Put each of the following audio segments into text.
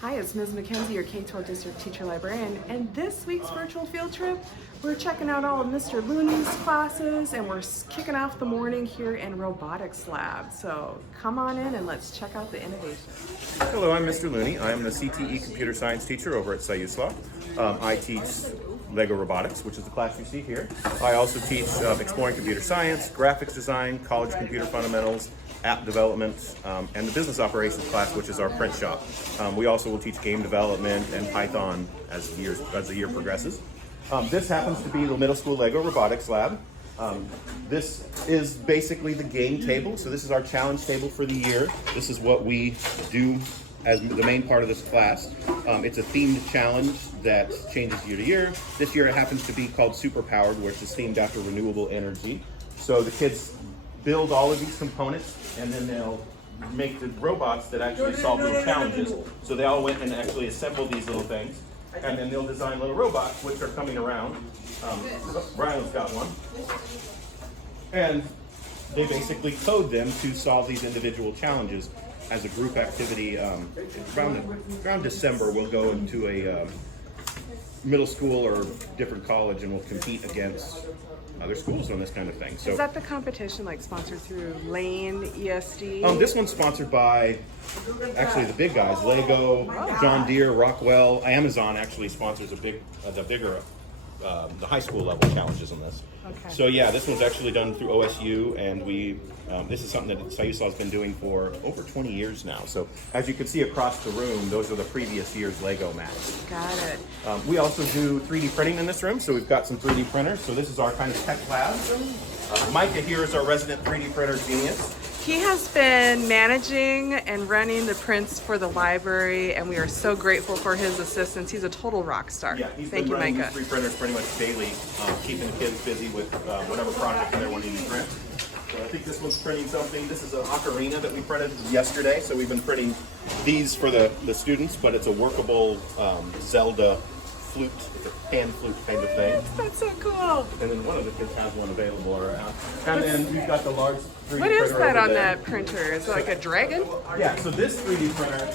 Hi, it's Ms. McKenzie, your K-12 District Teacher Librarian, and this week's virtual field trip, we're checking out all of Mr. Looney's classes, and we're kicking off the morning here in Robotics Lab. So come on in and let's check out the innovation. Hello, I'm Mr. Looney. I am the CTE computer science teacher over at Sayusla. I teach Lego Robotics, which is the class you see here. I also teach exploring computer science, graphics design, college computer fundamentals, app development, and the business operations class, which is our print shop. We also will teach game development and Python as the year progresses. This happens to be the middle school Lego Robotics Lab. This is basically the game table. So this is our challenge table for the year. This is what we do as the main part of this class. It's a themed challenge that changes year to year. This year it happens to be called Superpowered, which is themed after renewable energy. So the kids build all of these components and then they'll make the robots that actually solve little challenges. So they all went and actually assembled these little things, and then they'll design little robots which are coming around. Brian's got one. And they basically code them to solve these individual challenges as a group activity. Around December, we'll go into a middle school or different college and we'll compete against other schools on this kind of thing. So, Is that the competition like sponsored through Lane ESD? this one's sponsored by actually the big guys, Lego, John Deere, Rockwell. Amazon actually sponsors the bigger the high school level challenges on this. Okay. So yeah, this one's actually done through OSU, and this is something that Sayusla has been doing for over 20 years now. So as you can see across the room, those are the previous year's Lego mats. Got it. We also do 3D printing in this room, so we've got some 3D printers. So this is our kind of tech lab. Micah here is our resident 3D printer genius. He has been managing and running the prints for the library, and we are so grateful for his assistance. He's a total rock star. Yeah, he's Thank been you, running Micah. these 3D printers pretty much daily, keeping the kids busy with whatever project they're wanting to print. So I think this one's printing something. This is an ocarina that we printed yesterday. So we've been printing these for the students, but it's a workable Zelda flute. It's a pan flute kind of thing. That's so cool. And then one of the kids has one available around. And then we've got the large 3D What printer is that over on there. that printer? Is it like a dragon? Yeah, so this 3D printer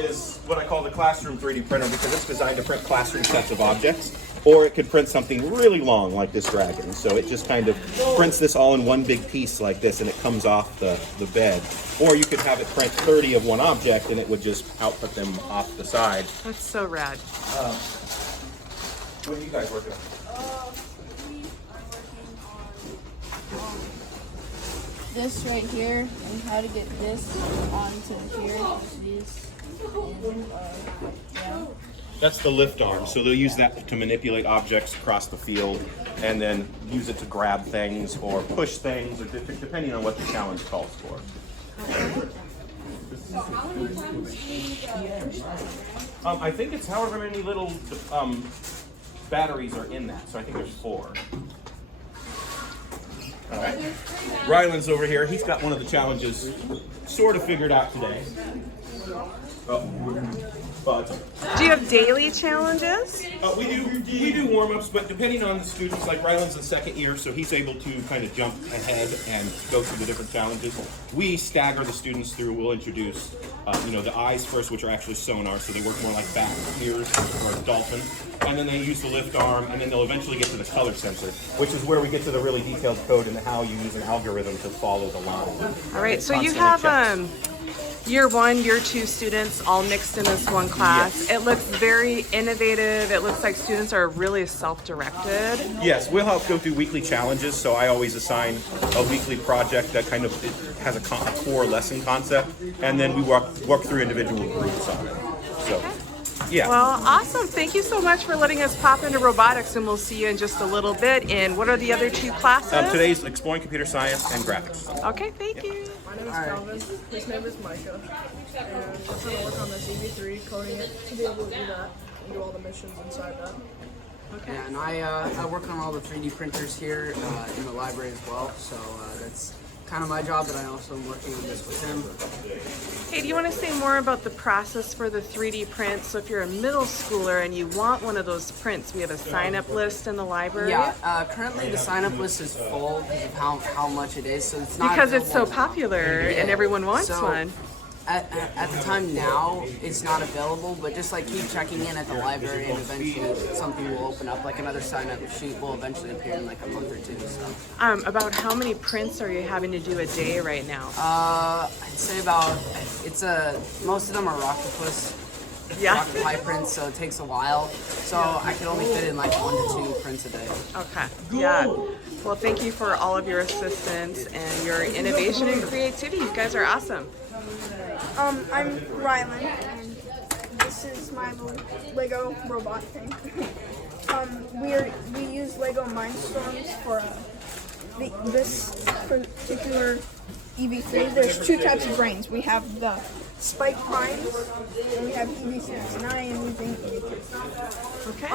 is what I call the classroom 3D printer because it's designed to print classroom sets of objects, or it could print something really long like this dragon. So it just kind of prints this all in one big piece like this, and it comes off the bed. Or you could have it print 30 of one object and it would just output them off the side. That's so rad. What are you guys working on? We are working on this right here and how to get this onto here. These and yeah. That's the lift arm. So they'll use that to manipulate objects across the field and then use it to grab things or push things, or depending on what the challenge calls for. I think it's however many little batteries are in that. So I think there's 4. All right. Ryland's over here. He's got one of the challenges sort of figured out today. Do you have daily challenges? We do warm-ups, but depending on the students, like Ryland's in second year, so he's able to kind of jump ahead and go through the different challenges. We stagger the students through. We'll introduce, the eyes first, which are actually sonar, so they work more like bat ears or a dolphin. And then they use the lift arm, and then they'll eventually get to the color sensor, which is where we get to the really detailed code and how you use an algorithm to follow the line. All right, so you have year 1, year 2 students all mixed in this one class. Yes. It looks very innovative. It looks like students are really self-directed. Yes, we'll help go through weekly challenges, so I always assign a weekly project that kind of has a core lesson concept, and then we walk through individual groups on it. So, yeah. Well, awesome. Thank you so much for letting us pop into robotics, and we'll see you in just a little bit. And what are the other 2 classes? Today's exploring computer science and graphics. Okay, thank you. My name is Calvin. His name is Micah. And we're trying to work on this EV3, coding it to be able to do that and do all the missions inside that. Okay. Yeah, and I work on all the 3D printers here in the library as well, so that's kind of my job, but I also am working on this with him. Hey, do you want to say more about the process for the 3D print? So if you're a middle schooler and you want one of those prints, we have a sign-up list in the library. Yeah, currently the sign-up list is full because of how much it is, so it's not Because it's so available. popular and everyone wants So, one. At the time now, it's not available, but just like keep checking in at the library, and eventually something will open up. Like another sign-up sheet will eventually appear in like a month or two. So, About how many prints are you having to do a day right now? I'd say about most of them are Rocketopus. Yeah. Rocket prints, so it takes a while. So I can only fit in like 1 to 2 prints a day. Okay. Yeah. Well, thank you for all of your assistance and your innovation and creativity. You guys are awesome. I'm Rylan, and this is my little Lego robot thing. We use Lego Mindstorms for this particular EV3. There's 2 types of brains. We have the Spike Primes, and we have EV6, and I am using EV3. Okay.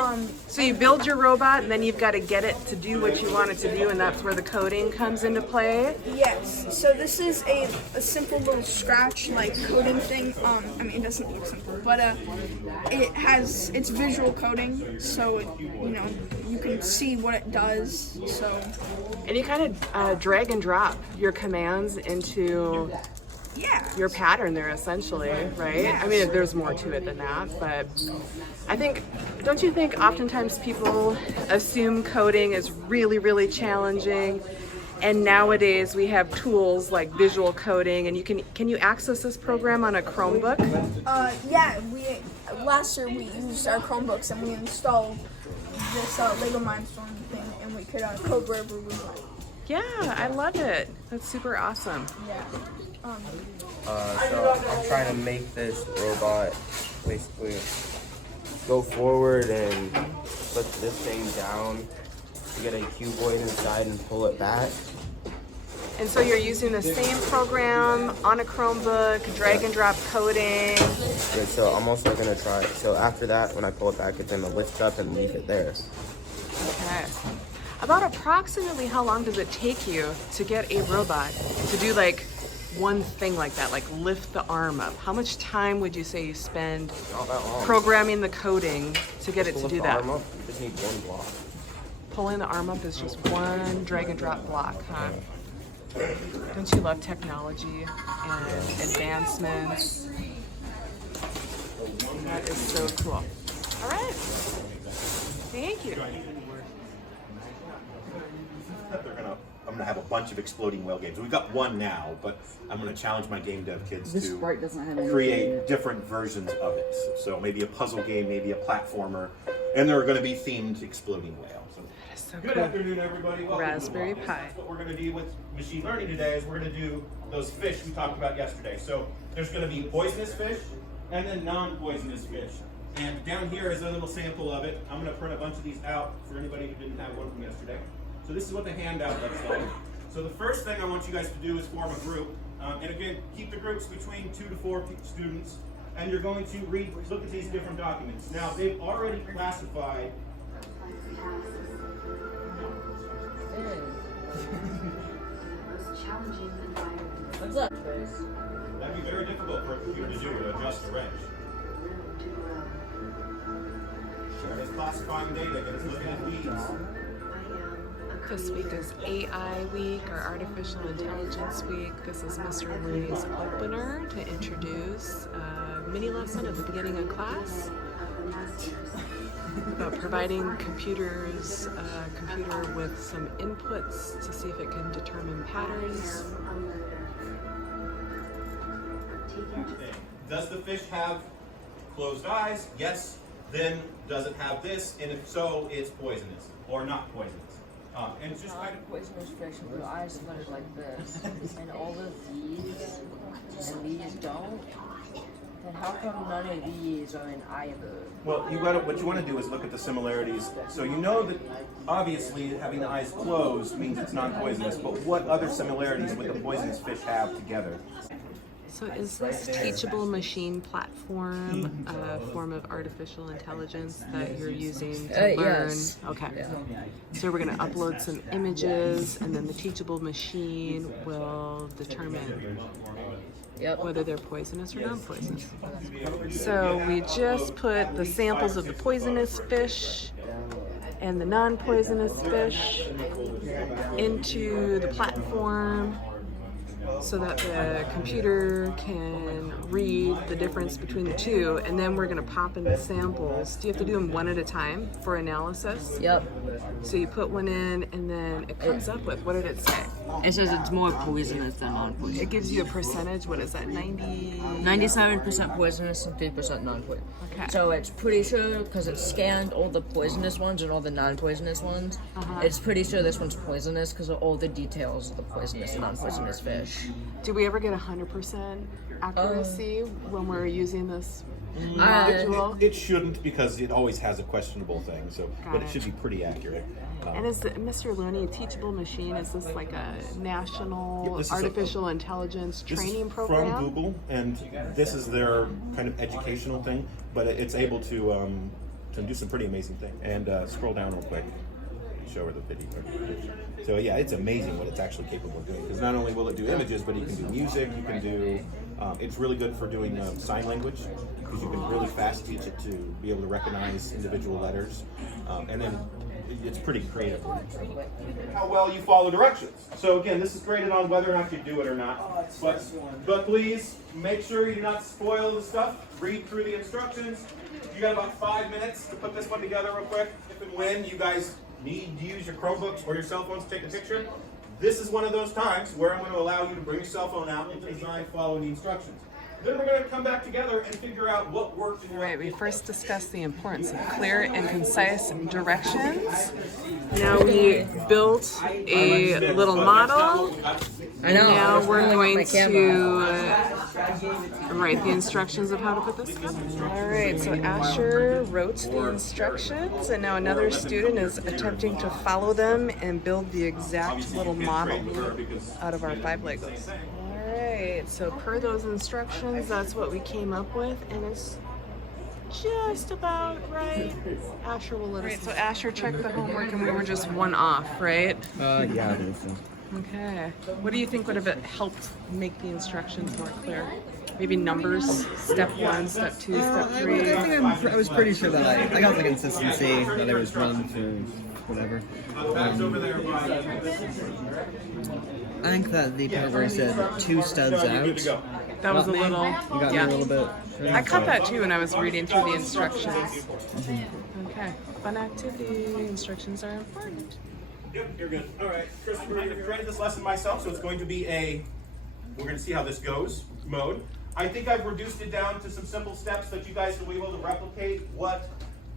So you build your robot, and then you've got to get it to do what you want it to do, and that's where the coding comes into play. Yes. So this is a simple little scratch like coding thing. I mean, it doesn't look simple, but it's visual coding, so you can see what it does. So. And you kind of drag and drop your commands into your pattern there, essentially, right? Yes. I mean, there's more to it than that, but don't you think oftentimes people assume coding is really, really challenging, and nowadays we have tools like visual coding, and can you access this program on a Chromebook? Last year we used our Chromebooks and we installed this Lego Mindstorm thing, and we could code wherever we want. Yeah, I love it. That's super awesome. Yeah. So I'm trying to make this robot basically go forward and put this thing down to get a cuboid inside and pull it back. And so you're using the same program on a Chromebook, drag and drop coding. Good, so I'm also gonna try it. So after that, when I pull it back, it's gonna lift up and leave it there. Okay. About approximately how long does it take you to get a robot to do like one thing like that, like lift the arm up? How much time would you say you spend Not that long. programming the coding to get it to Lift do the that? arm up, you just need 1 block. Pulling the arm up is just one drag and drop block, huh? Don't you love technology and advancements? That is so cool. All right. Thank you. I'm gonna have a bunch of exploding whale games. We've got one now, but I'm gonna challenge my game dev kids This to Sprite doesn't have any create different versions of it. So maybe a puzzle game, maybe a platformer, and there are gonna be themed exploding whales. So Good cool. afternoon, everybody. Welcome to Raspberry Robotics. Pi. What we're going to do with machine learning today is we're going to do those fish we talked about yesterday. So there's going to be poisonous fish and then non-poisonous fish. And down here is a little sample of it. I'm going to print a bunch of these out for anybody who didn't have one from yesterday. So this is what the handout looks like. So the first thing I want you guys to do is form a group. And again, keep the groups between 2 to 4 students. And you're going to look at these different documents. Now, they've already classified What's up? that'd be very difficult for a computer to do, to adjust the wrench. Sure, it's classifying data and it's looking at weeds. This week is AI Week, or Artificial Intelligence Week. This is Mr. Looney's opener to introduce a mini lesson at the beginning of class about providing computer with some inputs to see if it can determine patterns. Does the fish have closed eyes? Yes. Then does it have this? And if so, it's poisonous or not poisonous. And it's just kind of Poisonous fish with eyes that are like this, and all of these, and these don't. Then how come none of these are in either? well. What you want to do is look at the similarities. So you know that obviously having the eyes closed means it's non-poisonous. But what other similarities would the poisonous fish have together? So is this teachable machine platform a form of artificial intelligence that you're using to learn? Yes. Okay. So we're going to upload some images, and then the teachable machine will determine whether they're poisonous or non-poisonous. So we just put the samples of the poisonous fish and the non-poisonous fish into the platform. so that the computer can read the difference between the two, and then we're going to pop in the samples. Do you have to do them one at a time for analysis? Yep. So you put one in, and then it comes up with, what did it say? It says it's more poisonous than non-poisonous. It gives you a percentage. What is that? 97% poisonous and 3% non-poisonous. Okay. So it's pretty sure, because it scanned all the poisonous ones and all the non-poisonous ones, it's pretty sure this one's poisonous because of all the details of the poisonous and non-poisonous fish. Do we ever get 100% accuracy when we're using this module? It shouldn't, because it always has a questionable thing. So, but it should be pretty accurate. And is Mr. Looney a teachable machine? Is this like a national this is artificial intelligence This training is program? from Google, and this is their kind of educational thing, but it's able to do some pretty amazing things. And scroll down real quick, show her the video. So yeah, it's amazing what it's actually capable of doing, because not only will it do images, but you can do music, you can do, it's really good for doing sign language, because you can really fast teach it to be able to recognize individual letters, and then it's pretty creative. How well you follow directions. So again, this is graded on whether or not you do it or not. But please make sure you do not spoil the stuff. Read through the instructions. You got about 5 minutes to put this one together real quick. If and when you guys need to use your Chromebooks or your cell phones to take a picture, this is one of those times where I'm going to allow you to bring your cell phone out and design following the instructions. Then we're going to come back together and figure out what worked and what Right, we first discussed the importance of clear and concise directions. Now we built a little model. I know. Now we're going to write the instructions of how to put this together. All right, so Asher wrote the instructions, and now another student is attempting to follow them and build the exact little model out of our 5 Legos. Alright, so per those instructions, that's what we came up with, and it's just about right. Asher will let us know. So Asher checked the homework, and we were just one off, right? Yeah, I think so. Okay. What do you think would have helped make the instructions more clear? Maybe numbers, step 1, step 2, step 3? I think I was pretty sure that I got the consistency, that it was run to whatever. I think that the part where I said 2 studs out. That was a little, You got me a little bit. I caught that too when I was reading through the instructions. Okay, fun activity. Instructions are important. Yep, you're good. All right, Christopher, I've created this lesson myself, so it's going to be we're going to see how this goes, mode. I think I've reduced it down to some simple steps that you guys will be able to replicate what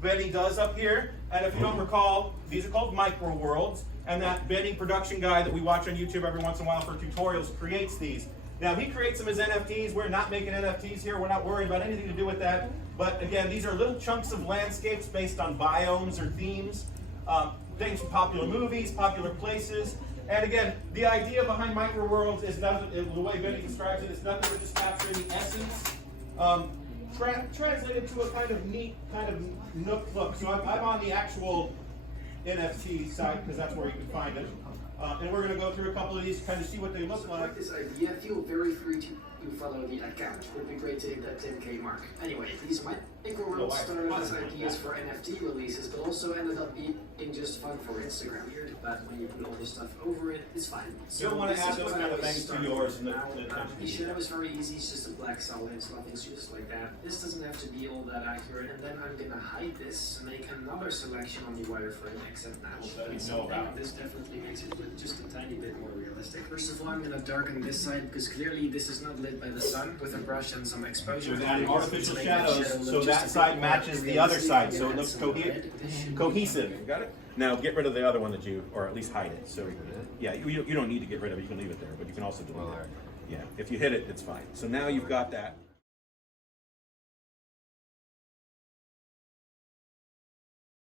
Benny does up here. And if you don't recall, these are called micro worlds, and that Benny production guy that we watch on YouTube every once in a while for tutorials creates these. Now, he creates them as NFTs. We're not making NFTs here. We're not worried about anything to do with that. But again, these are little chunks of landscapes based on biomes or themes, things from popular movies, popular places. And again, the idea behind micro worlds is nothing, the way Benny describes it, is nothing but just capturing the essence, translated to a kind of neat kind of nook look. So I'm on the actual NFT site, because that's where you can find it. And we're going to go through a couple of these to kind of see what they look like. This idea, feel very free to follow the account. Would be great to hit that 10K mark. Anyway, these micro worlds started as ideas for NFT releases, but also ended up being just fun for Instagram. Weird, but when you put all this stuff over it, it's fine. So you don't want to add those kind of things to yours. The shadow is very easy. It's just a black solid. It's nothing just like that. This doesn't have to be all that accurate. And then I'm gonna hide this and make another selection on the wireframe. Except now, this definitely makes it look just a tiny bit more realistic. First of all, I'm gonna darken this side because clearly this is not lit by the sun, with a brush and some exposure. We're adding artificial shadows, so that side matches the other side, so it looks cohesive. Got it? Now get rid of the other one that or at least hide it. So yeah, you don't need to get rid of it. You can leave it there, but you can also delete it. Yeah, if you hit it, it's fine. So now you've got that.